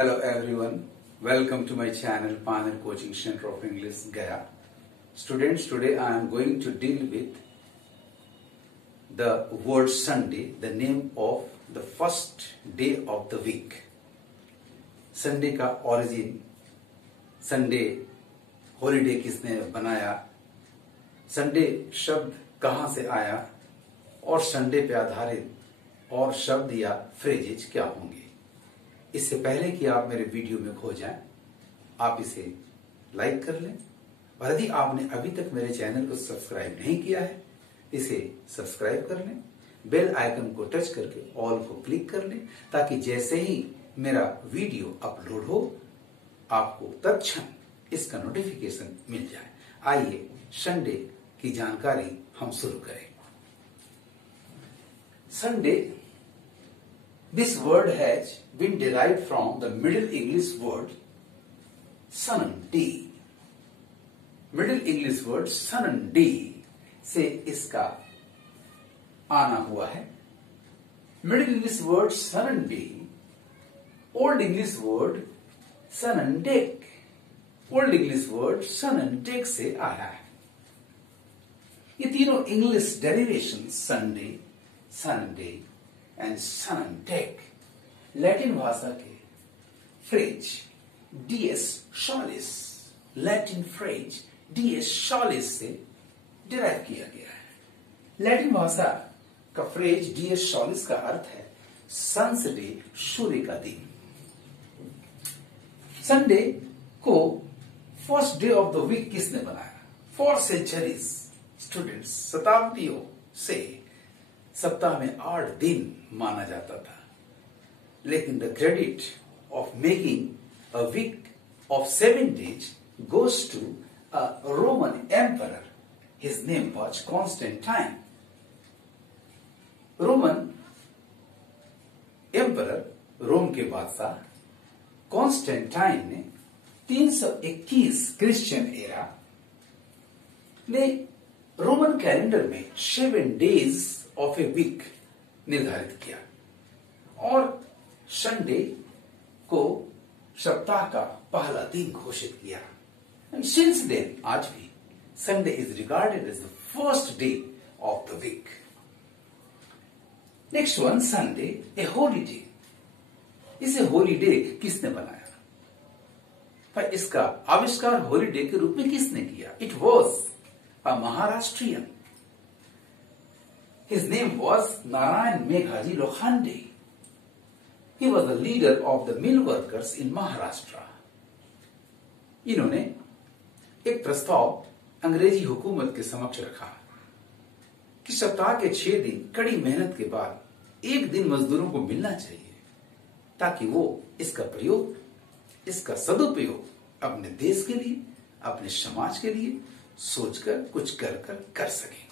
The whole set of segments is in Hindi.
Hello everyone, welcome to my channel Pioneer Coaching Center of English Gaya. Students, today I am going to deal with the word Sunday, the name of the first day of the week. Sunday का origin, Sunday holiday किसने बनाया, Sunday शब्द कहाँ से आया और Sunday पे आधारित और शब्द या फ्रेजेज क्या होंगे। इससे पहले कि आप मेरे वीडियो में खो जाएं, आप इसे लाइक कर लें और यदि आपने अभी तक मेरे चैनल को सब्सक्राइब नहीं किया है, इसे सब्सक्राइब कर लें, बेल आइकन को टच करके ऑल को क्लिक कर लें ताकि जैसे ही मेरा वीडियो अपलोड हो आपको तत्क्षण इसका नोटिफिकेशन मिल जाए। आइए संडे की जानकारी हम शुरू करें। Sunday, this word has been derived from the Middle English word Sunday. Middle English word Sunday से इसका आना हुआ है। Middle English word Sunday, Old English word Sunday, Old English word Sunday से आया है। ये तीनों English derivation Sunday, Sunday and Sunday Latin भाषा के फ्रेज डीएस शॉलिस, लैटिन फ्रेज डीएस शॉलिस से डिराइव किया गया है। लैटिन भाषा का फ्रेज डीएस शॉलिस का अर्थ है सन्स डे, सूर्य का दिन। संडे को first day of the week किसने बनाया? फॉर सेंचुरीज स्टूडेंट्स, शताब्दियों से सप्ताह में 8 दिन माना जाता था, लेकिन the credit of making a week of 7 days goes to a Roman emperor. His name was Constantine. Roman emperor, Rome के बादशाह कॉन्स्टेंटाइन ने 321 क्रिश्चियन एरा ने रोमन कैलेंडर में 7 days ऑफ ए वीक निर्धारित किया और संडे को सप्ताह का पहला दिन घोषित किया। एंड सिंस देन, आज भी Sunday is regarded as the first day of the week. Next one, Sunday a holiday. इसे हॉलीडे किसने बनाया? पर इसका आविष्कार हॉलीडे के रूप में किसने किया? It was a Maharashtrian. His name was Narayan Meghaji Lokhande. He was the leader of the mill workers in Maharashtra. इन्होंने एक प्रस्ताव अंग्रेजी हुकूमत के समक्ष रखा कि सप्ताह के 6 दिन कड़ी मेहनत के बाद एक दिन मजदूरों को मिलना चाहिए ताकि वो इसका प्रयोग, इसका सदुपयोग अपने देश के लिए, अपने समाज के लिए सोचकर कुछ कर सकें।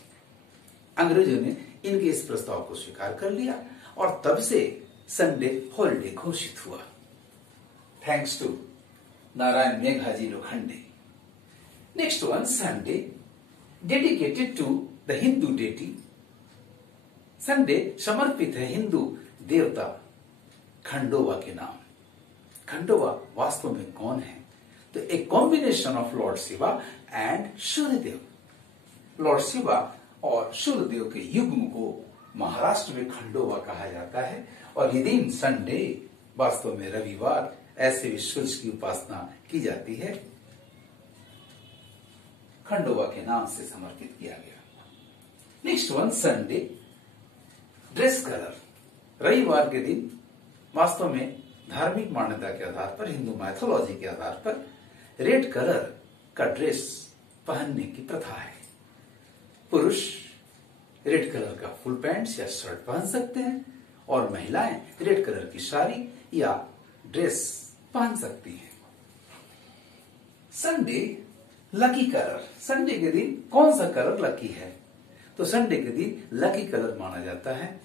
अंग्रेजों ने इनके इस प्रस्ताव को स्वीकार कर लिया और तब से संडे हॉलिडे घोषित हुआ। Thanks to Narayan Meghaji Lokhande. Next one, Sunday dedicated to the Hindu deity. Sunday समर्पित है हिंदू देवता खंडोबा के नाम। खंडोबा वास्तव में कौन है? तो a combination of Lord Shiva and Suryadev. Lord Shiva और सूर्यदेव के युग्म को महाराष्ट्र में खंडोबा कहा जाता है और ये दिन संडे, वास्तव में रविवार, ऐसे भी सूर्य की उपासना की जाती है, खंडोबा के नाम से समर्पित किया गया। Next one, Sunday dress colour. रविवार के दिन वास्तव में धार्मिक मान्यता के आधार पर, हिंदू मैथोलॉजी के आधार पर रेड कलर का ड्रेस पहनने की प्रथा है। पुरुष रेड कलर का फुल पैंट या शर्ट पहन सकते हैं और महिलाएं रेड कलर की साड़ी या ड्रेस पहन सकती हैं। Sunday lucky colour. संडे के दिन कौन सा कलर लकी है? तो संडे के दिन लकी कलर माना जाता है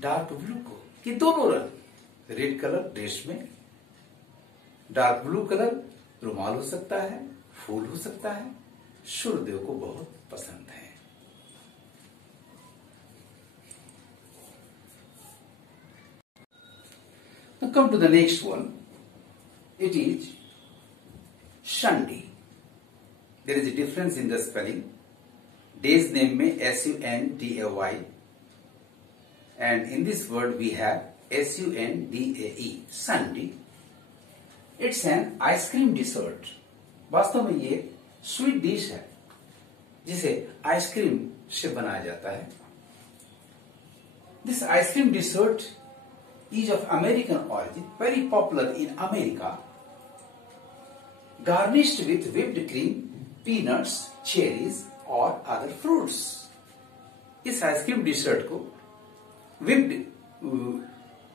डार्क ब्लू को। कि दोनों रंग, रेड कलर ड्रेस में, डार्क ब्लू कलर रुमाल हो सकता है, फूल हो सकता है, सूर्यदेव को बहुत पसंद है। Now come to the next one. it is Sunday. There is a difference in the spelling. Day's name में SUNDAY, and in this word we have SUNDAE, Sunday. It's an ice cream dessert. वास्तव में ये स्वीट डिश है जिसे आइसक्रीम से बनाया जाता है. This ice cream dessert is of American origin, very popular in America, garnished with whipped cream, peanuts, cherries और अदर फ्रूट्स. इस आइसक्रीम डिशर्ट को विप्ड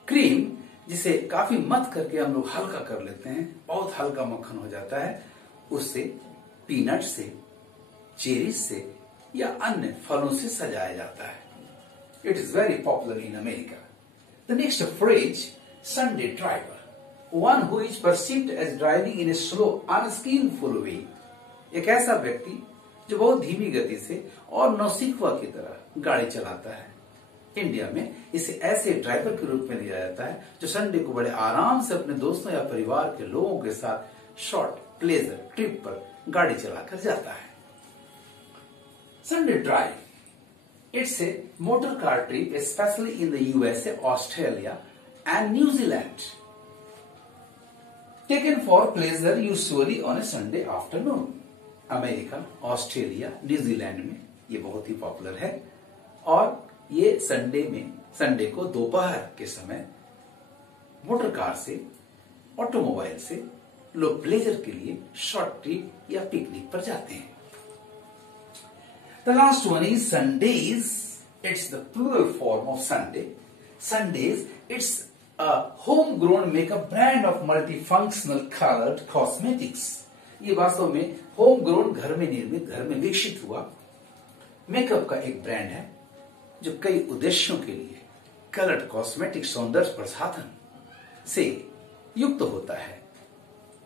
क्रीम, जिसे काफी मत करके हम लोग हल्का कर लेते हैं, बहुत हल्का मक्खन हो जाता है, उससे, पीनट से, चेरीज से या अन्य फलों से सजाया जाता है. It is very popular in America. The next phrase, Sunday driver, one who is perceived as driving in a slow unskillful way. एक ऐसा व्यक्ति जो बहुत धीमी गति से और नौसिखुआ की तरह गाड़ी चलाता है. इंडिया में इसे ऐसे ड्राइवर के रूप में लिया जाता है जो संडे को बड़े आराम से अपने दोस्तों या परिवार के लोगों के साथ शॉर्ट प्लेजर ट्रिप पर गाड़ी चलाकर जाता है. Sunday drive, it's a motor car trip specially in the USA, Australia and New Zealand, taken for pleasure usually on A Sunday afternoon. America, Australia, New Zealand में ये बहुत ही पॉपुलर है और ये संडे को दोपहर के समय मोटर कार से, ऑटोमोबाइल से लोग प्लेजर के लिए शॉर्ट ट्रिप या पिकनिक पर जाते हैं. The last one is Sundays. It's the plural form of Sunday. Sundays, it's a homegrown makeup brand of multifunctional colored cosmetics. ये वास्तव में होम ग्रोन, घर में निर्मित, घर में विकसित हुआ मेकअप का एक ब्रांड है जो कई उद्देश्यों के लिए कलर्ड कॉस्मेटिक सौंदर्य प्रसाधन से युक्त होता है.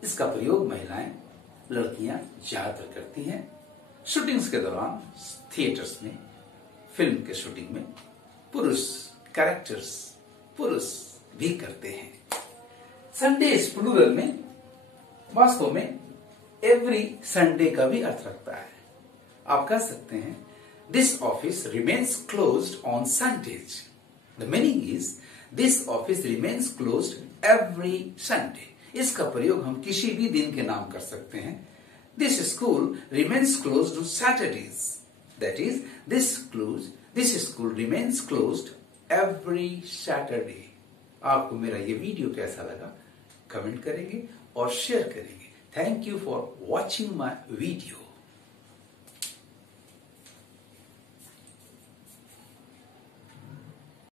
इसका प्रयोग महिलाएं, लड़कियां ज्यादातर करती हैं. शूटिंग्स के दौरान थिएटर्स में, फिल्म के शूटिंग में पुरुष कैरेक्टर्स, पुरुष भी करते हैं. संडे इस प्लूरल में वास्तव में एवरी संडे का भी अर्थ रखता है. आप कह सकते हैं this office remains closed on Sundays. The meaning is this office remains closed every Sunday. इसका प्रयोग हम किसी भी दिन के नाम कर सकते हैं. This school remains closed on Saturdays. That is this school remains closed every Saturday. आपको मेरा ये वीडियो कैसा लगा कमेंट करेंगे और शेयर करेंगे. Thank you for watching my video.